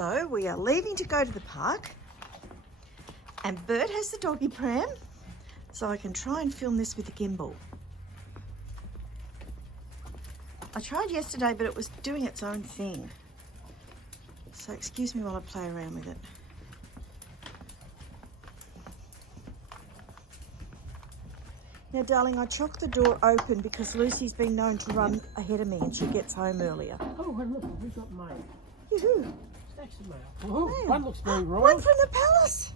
So we are leaving to go to the park, and Bert has the doggy pram, so I can try and film this with the gimbal. I tried yesterday, but it was doing its own thing. So excuse me while I play around with it. Now, darling, I chocked the door open because Lucy's been known to run ahead of me and she gets home earlier. Oh, and look, we've got mail. Yoo-hoo. Stacks of mail. Oh, Mail. one looks very royal. One from the palace.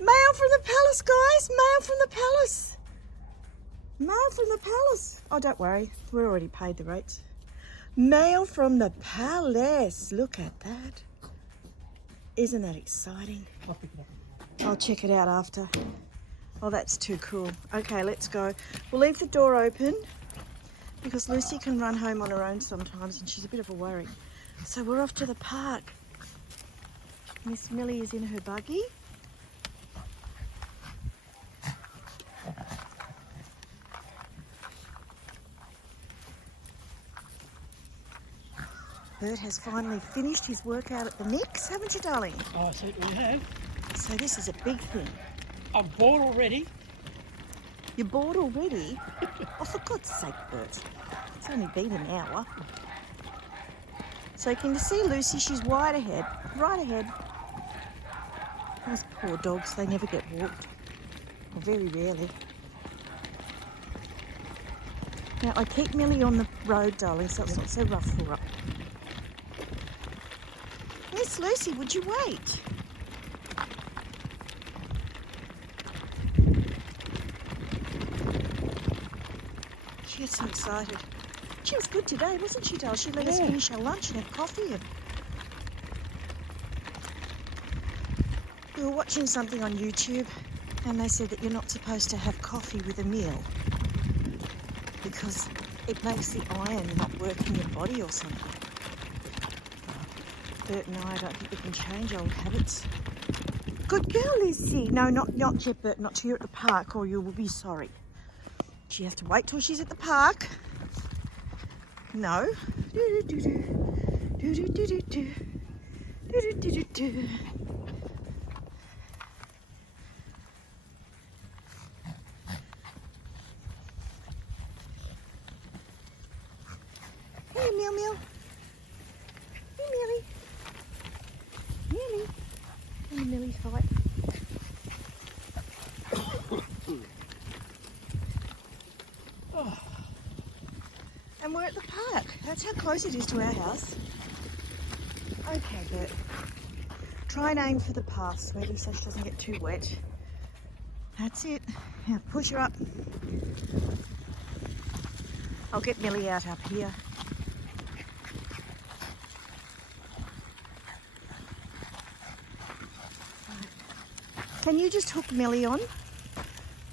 Mail from the palace, guys. Mail from the palace. Mail from the palace. Oh, don't worry. We're already paid the rates. Mail from the palace. Look at that. Isn't that exciting? I'll pick it up. I'll check it out after. Oh, that's too cool. Okay, let's go. We'll leave the door open because Lucy can run home on her own sometimes and she's a bit of a worry. So we're off to the park. Miss Millie is in her buggy. Bert has finally finished his workout at the Nix, haven't you, darling? Oh, I certainly have. So this is a big thing. I'm bored already. You're bored already? Oh, for God's sake, Bert. It's only been an hour. So can you see Lucy? She's wide ahead, right ahead. Those poor dogs, they never get walked. Or very rarely. Now, I keep Millie on the road, darling, so it's not so rough for her. Miss Lucy, would you wait? She gets so excited. She was good today, wasn't she, Dal? She let us finish our lunch and have coffee. And we were watching something on YouTube and they said that you're not supposed to have coffee with a meal because it makes the iron not work in your body or something. Bert and I don't think we can change old habits. Good girl, Lucy. No, not yet, Bert. Not till you're at the park or you will be sorry. She has to wait till she's at the park. No. Hey, Meow Meow. Hey, Millie. Millie. Hey, Millie's fight. And we're at the park. That's how close it is to our house. Okay, Bert. Try and aim for the path, sweetie, so she doesn't get too wet. That's it. Now push her up. I'll get Millie out up here. Can you just hook Millie on?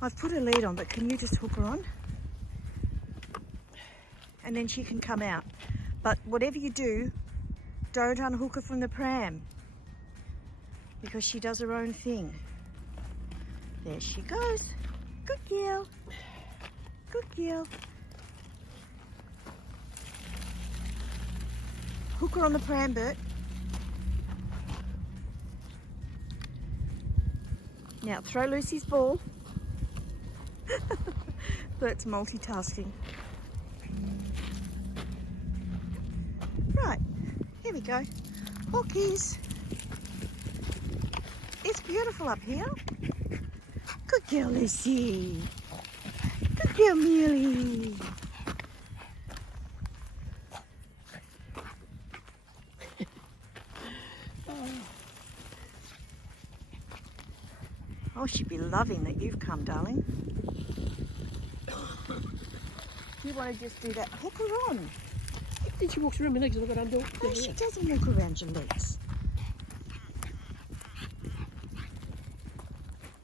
I've put her lead on, but can you just hook her on? And then she can come out. But whatever you do, don't unhook her from the pram because she does her own thing. There she goes. Good girl. Good girl. Hook her on the pram, Bert. Now throw Lucy's ball. Bert's multitasking. Right, here we go. Hookies. It's beautiful up here. Good girl, Lucy. Good girl, Millie. Oh, she'd be loving that you've come, darling. You want to just do that? Hook her on. Then she walks around my legs and I've got to undo. No, she doesn't walk around your legs.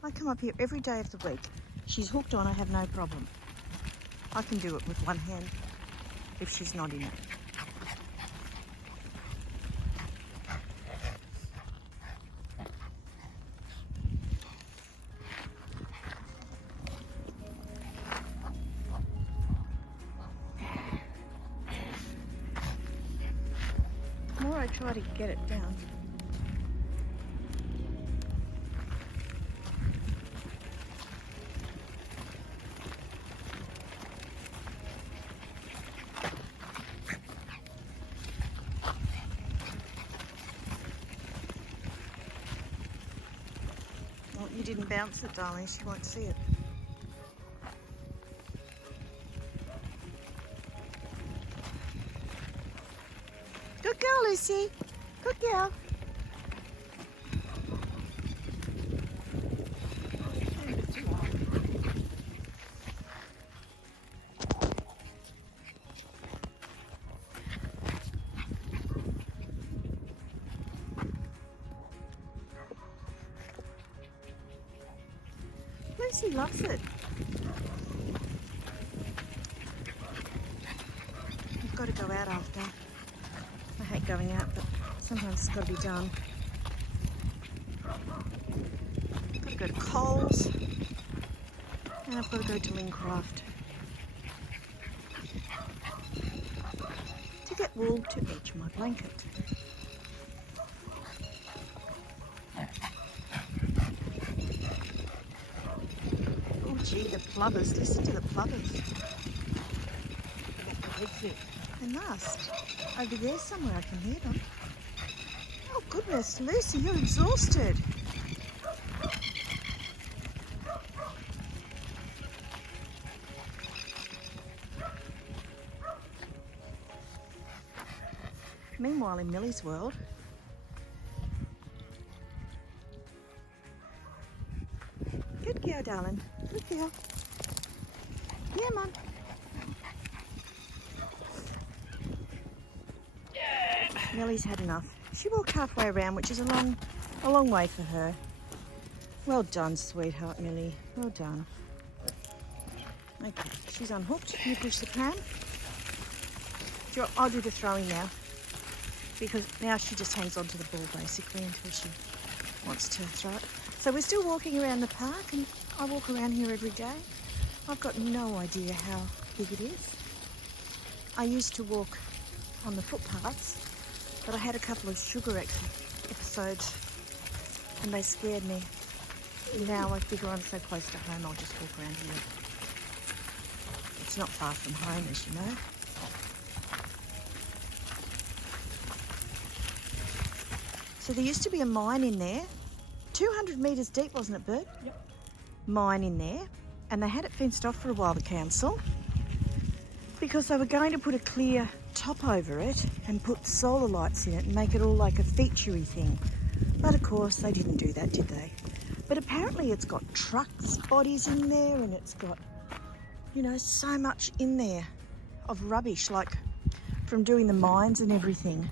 I come up here every day of the week. She's hooked on, I have no problem. I can do it with one hand if she's not in it. The more I try to get it down, didn't bounce it, darling. She won't see it. Good girl, Lucy. Good girl. Lucy loves it. We've got to go out after. I hate going out, but sometimes it's got to be done. I've got to go to Coles, and I've got to go to Lincraft to get wool to edge my blanket. Oh gee, the plovers, listen to the plovers. They must. Over there somewhere I can hear them. Oh goodness, Lucy, you're exhausted. Meanwhile, in Millie's world, good girl, darling. Good girl. Yeah, Mum. Millie's had enough. She walked halfway around, which is a long way for her. Well done, sweetheart, Millie. Well done. Okay, she's unhooked. Can you push the pram? I'll do the throwing now, because now she just hangs onto the ball basically until she wants to throw it. So we're still walking around the park, and I walk around here every day. I've got no idea how big it is. I used to walk on the footpaths, but I had a couple of sugar episodes and they scared me. Now I figure I'm so close to home, I'll just walk around here. It's not far from home, as you know. So there used to be a mine in there, 200 metres deep, wasn't it, Bert? Yep. Mine in there, and they had it fenced off for a while, the council, because they were going to put a clear top over it and put solar lights in it and make it all like a featurey thing. But of course they didn't do that, did they? But apparently it's got trucks bodies in there, and it's got, you know, so much in there of rubbish, like from doing the mines and everything,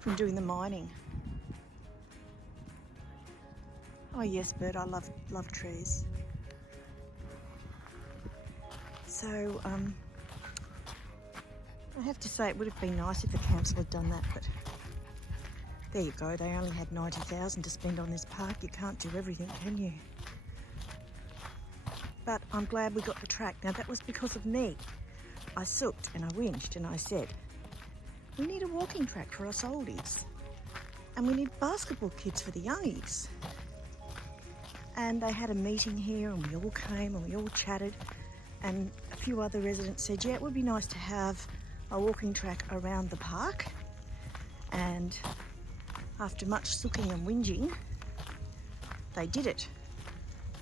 from doing the mining. Oh yes, Bert, I love trees. So I have to say it would have been nice if the council had done that, but there you go. They only had 90,000 to spend on this park. You can't do everything, can you? But I'm glad we got the track. Now that was because of me. I sooked and I whinged and I said, we need a walking track for us oldies, and we need basketball kids for the youngies. And they had a meeting here, and we all came and we all chatted, and a few other residents said, yeah, it would be nice to have a walking track around the park. And after much sooking and whinging, they did it.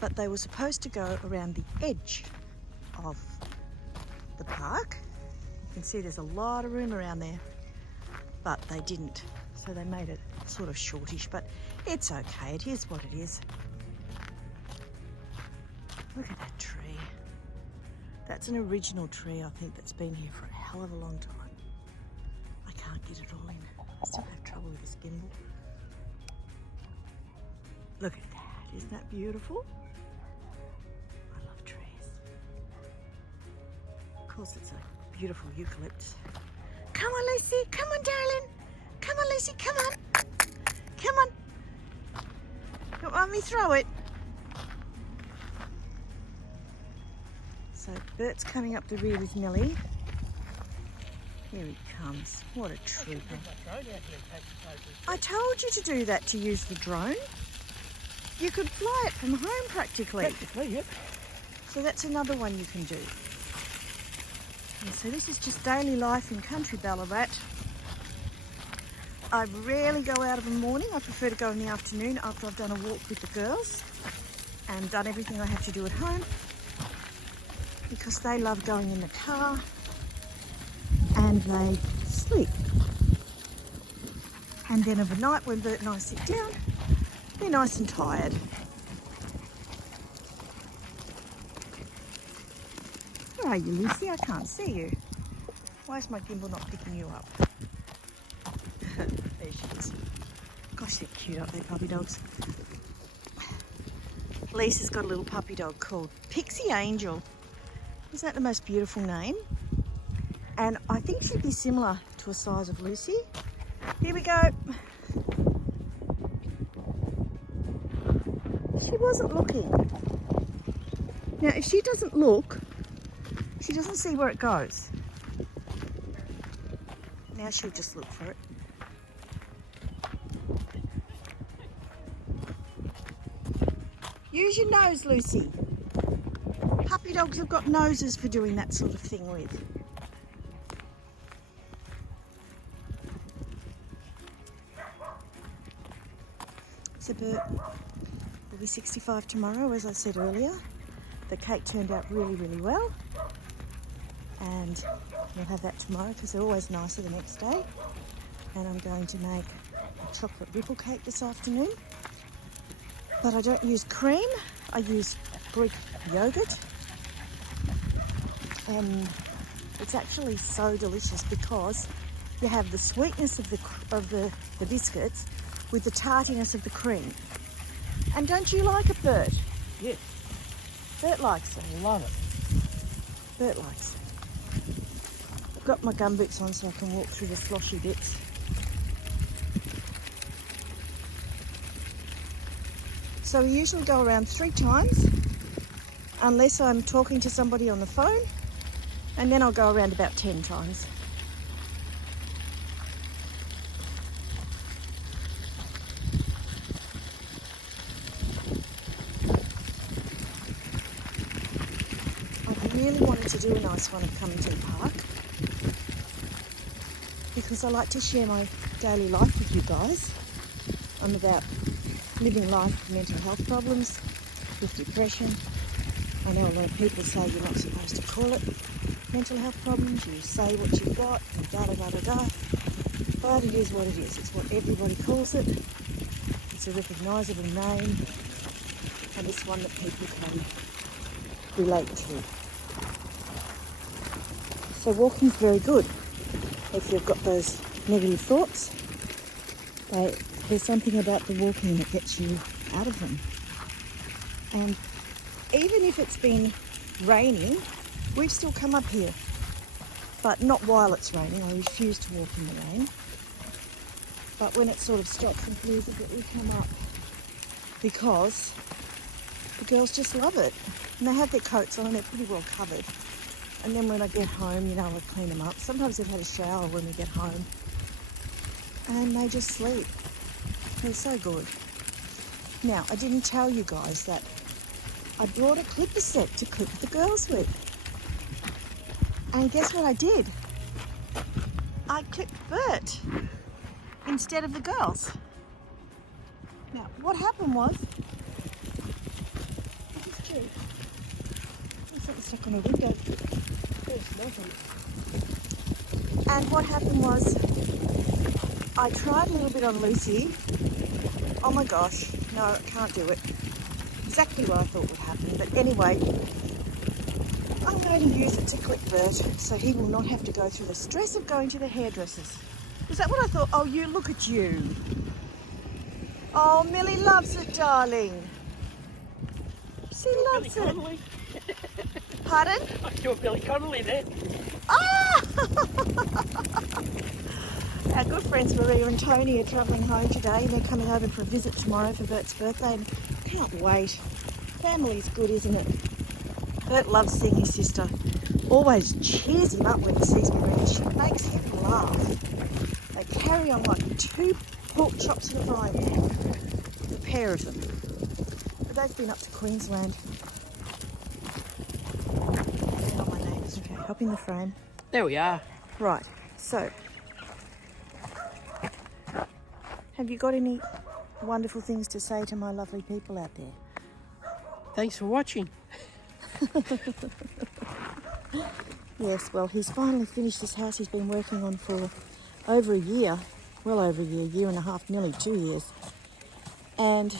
But they were supposed to go around the edge of the park. You can see there's a lot of room around there, but they didn't. So they made it sort of shortish, but it's okay. It is what it is. Look at that tree. That's an original tree, I think, that's been here for a hell of a long time. I can't get it all in. I still have trouble with this gimbal. Look at that. Isn't that beautiful? I love trees. Of course, it's a beautiful eucalyptus. Come on, Lucy. Come on, darling. Come on, Lucy. Come on. Come on. Don't want me to throw it. So Bert's coming up the rear with Millie. Here he comes. What a trooper. I told you to do that, to use the drone. You could fly it from home practically. Practically, yep. So that's another one you can do. And so this is just daily life in country Ballarat. I rarely go out of the morning. I prefer to go in the afternoon after I've done a walk with the girls and done everything I have to do at home, because they love going in the car and they sleep. And then of a night when Bert and I sit down, they're nice and tired. Where are you, Lucy? I can't see you. Why is my gimbal not picking you up? There she is. Gosh, they're cute, aren't they, puppy dogs? Lisa's got a little puppy dog called Pixie Angel. Isn't that the most beautiful name? And I think she'd be similar to a size of Lucy. Here we go. She wasn't looking. Now, if she doesn't look, she doesn't see where it goes. Now she'll just look for it. Use your nose, Lucy. Puppy dogs have got noses for doing that sort of thing with. So Bert will be 65 tomorrow, as I said earlier. The cake turned out really, really well. And we'll have that tomorrow because they're always nicer the next day. And I'm going to make a chocolate ripple cake this afternoon. But I don't use cream, I use Greek yogurt. And it's actually so delicious because you have the sweetness of the biscuits with the tartiness of the cream. And don't you like it, Bert? Yes. Bert likes it. I love it. Bert likes it. I've got my gumboots on so I can walk through the sloshy bits. So we usually go around 3 times, unless I'm talking to somebody on the phone, and then I'll go around about 10 times. I really wanted to do a nice one at Cummington Park because I like to share my daily life with you guys. I'm about living life with mental health problems, with depression. I know a lot of people say you're not supposed to call it mental health problems, you say what you've got, and da-da-da-da-da. But it is what it is. It's what everybody calls it. It's a recognisable name, and it's one that people can relate to. So walking's very good if you've got those negative thoughts. There's something about the walking that gets you out of them. And even if it's been raining, we've still come up here. But not while it's raining. I refuse to walk in the rain. But when it sort of stops and clears a bit, we come up because the girls just love it. And they have their coats on and they're pretty well covered. And then when I get home, you know, I clean them up. Sometimes they've had a shower when we get home. And they just sleep. They're so good. Now, I didn't tell you guys that I brought a clipper set to clip the girls with. And guess what I did? I clipped Bert instead of the girls. Now, what happened was... This is true. There's something stuck on a window. There's nothing. And what happened was, I tried a little bit on Lucy. Oh my gosh, no, I can't do it. Exactly what I thought would happen. But anyway, I'm going to use it to clip Bert so he will not have to go through the stress of going to the hairdressers. Is that what I thought? Oh, you, look at you. Oh, Millie loves it, darling. She loves it. Connolly. Pardon? I saw Billy Connolly there. Ah! Our good friends Maria and Tony are travelling home today and they're coming over for a visit tomorrow for Bert's birthday and can't wait. Family's good, isn't it? Bert loves seeing his sister. Always cheers him up when he sees Maria. She makes him laugh. They carry on like 2 pork chops in a frying pan, the pair of them. But they've been up to Queensland. Now my neighbours are helping the frame. There we are. Right, so Have you got any wonderful things to say to my lovely people out there? Thanks for watching. Yes, well, he's finally finished this house he's been working on for over a year. Well over a year and a half, nearly 2 years. And,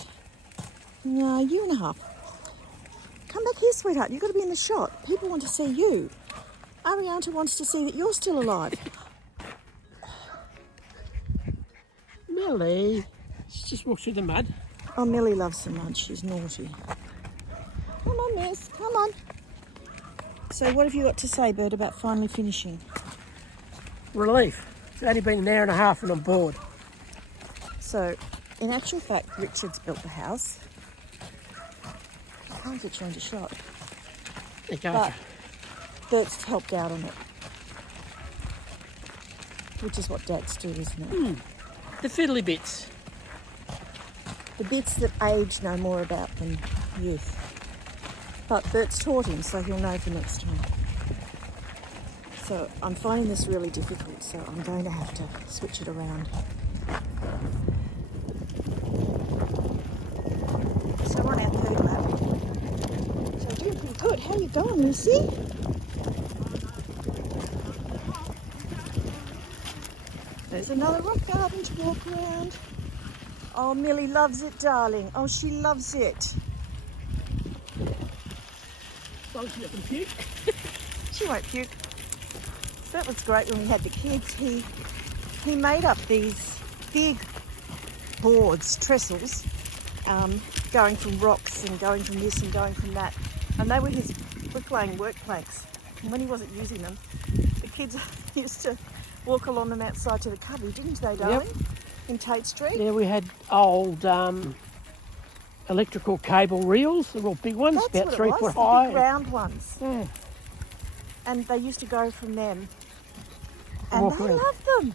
no, a year and a half. Come back here, sweetheart. You've got to be in the shot. People want to see you. Arianta wants to see that you're still alive. Millie, she's just walked through the mud. Oh, Millie loves the mud. She's naughty. Come on, miss. Come on. So what have you got to say, Bert, about finally finishing? Relief. It's only been an hour and a half and I'm bored. So, in actual fact, Richard's built the house. I can't get you into shot. There you go. But Bert's helped out on it. Which is what dads do, isn't it? The fiddly bits. The bits that age know more about than youth. But Bert's taught him, so he'll know for next time. So I'm finding this really difficult, so I'm going to have to switch it around. So we're on our third lap. So we're doing pretty good. How you going, Lucy? There's another rock garden to walk around. Oh, Millie loves it, darling. Oh, she loves it. Well, she doesn't puke. She won't puke. That was great when we had the kids. He made up these big boards, trestles, going from rocks and going from this and going from that. And they were his bricklaying work planks. And when he wasn't using them, the kids used to walk along them outside to the cubby, didn't they, darling? Yep. In Tate Street. Yeah, we had old electrical cable reels. They're all big ones, That's about what 3 it was, foot the high. big round ones. Yeah. And they used to go from them. And Walk they around. loved them.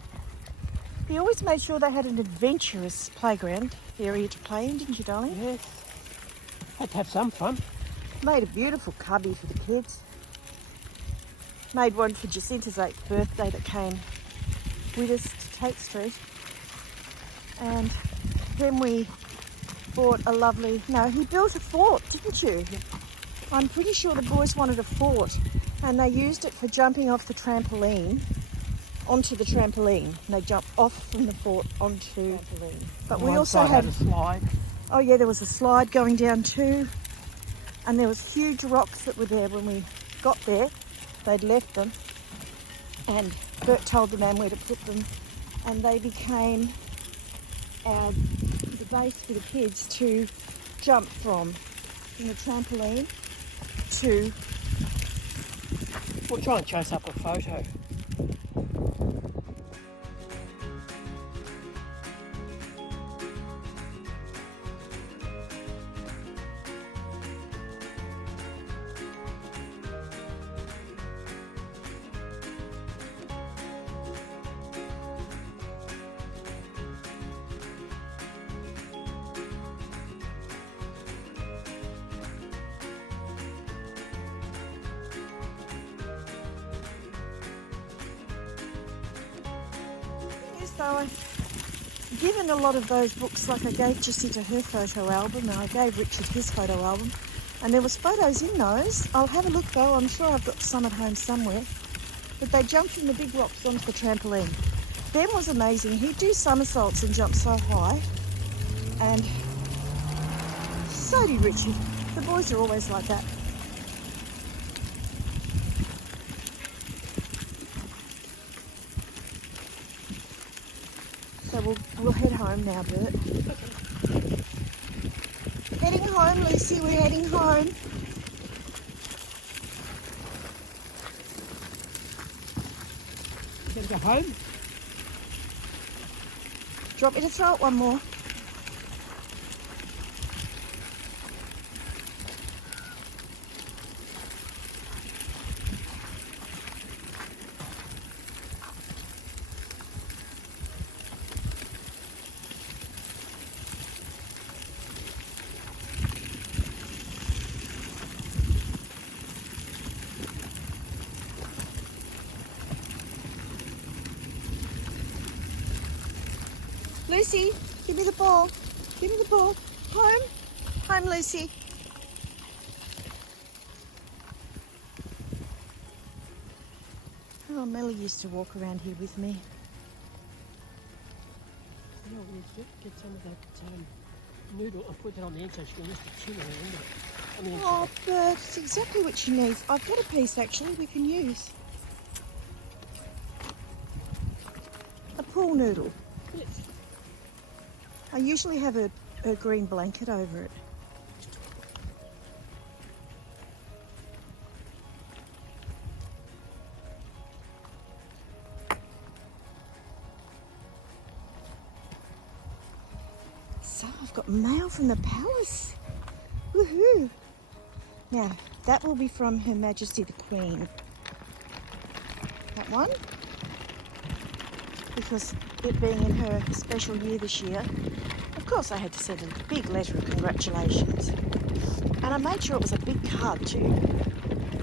He always made sure they had an adventurous playground area to play in, didn't you, darling? Yes. Had to have some fun. Made a beautiful cubby for the kids. Made one for Jacinta's 8th birthday that came with us to Tate Street. And then we bought a lovely... No, he built a fort, didn't you? I'm pretty sure the boys wanted a fort and they used it for jumping off the trampoline onto the trampoline. And they jumped off from the fort onto... Trampoline. But we One also side had... a slide. Oh yeah, there was a slide going down too. And there was huge rocks that were there when we got there. They'd left them. And Bert told the man where to put them. And they became the base for the kids to jump from the trampoline to... We'll try and chase up a photo. So I've given a lot of those books, like I gave Jacinta her photo album and I gave Richard his photo album, and there was photos in those. I'll have a look though, I'm sure I've got some at home somewhere. But they jumped from the big rocks onto the trampoline. Ben was amazing. He'd do somersaults and jump so high, and so did Richard. The boys are always like that. So we'll head home now, Bert. Heading home, Lucy, we're heading home. Gonna go home? Do you want me to throw it one more? Lucy, Give me the ball. Give me the ball. Home. Home, Lucy. Oh, Millie used to walk around here with me. Yeah, we'll get some of that noodle and put it on the end so she can just chin around it. On the inside. Oh, Bert, it's exactly what she needs. I've got a piece actually we can use. A pool noodle. Yes. I usually have a green blanket over it. So I've got mail from the palace. Woohoo! Now, that will be from Her Majesty the Queen. That one. Because it being in her special year this year, of course I had to send a big letter of congratulations. And I made sure it was a big card too,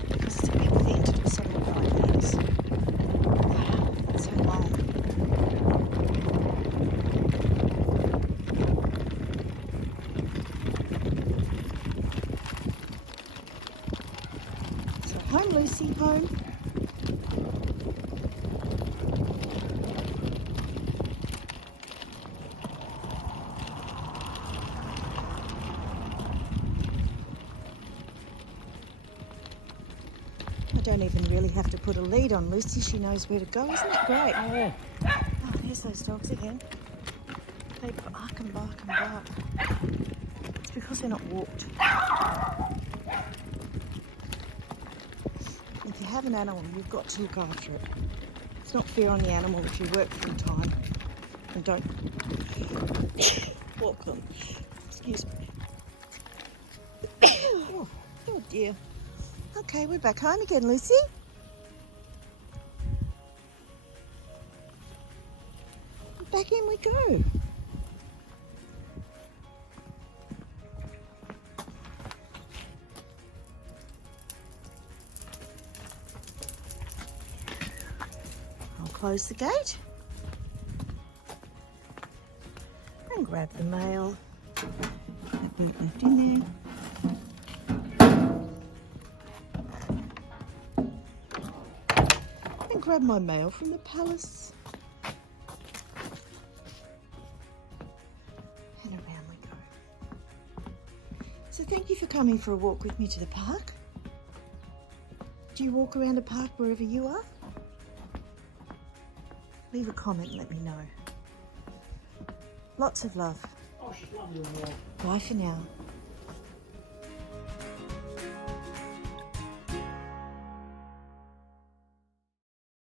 because it's a big thing to do 75 years. Wow, that's so long. So home, Lucy, home. I don't even really have to put a lead on Lucy. She knows where to go. Isn't that great? Yeah. Oh, there's those dogs again. They bark and bark and bark. It's because they're not walked. If you have an animal, you've got to look after it. It's not fair on the animal if you work full time and don't walk them. Excuse me. Oh dear. Okay, we're back home again, Lucy. Back in we go. I'll close the gate and grab the mail. That boot left in there. Grab my mail from the palace. And around we go. So thank you for coming for a walk with me to the park. Do you walk around a park wherever you are? Leave a comment and let me know. Lots of love. Oh, she's lovely. Bye for now.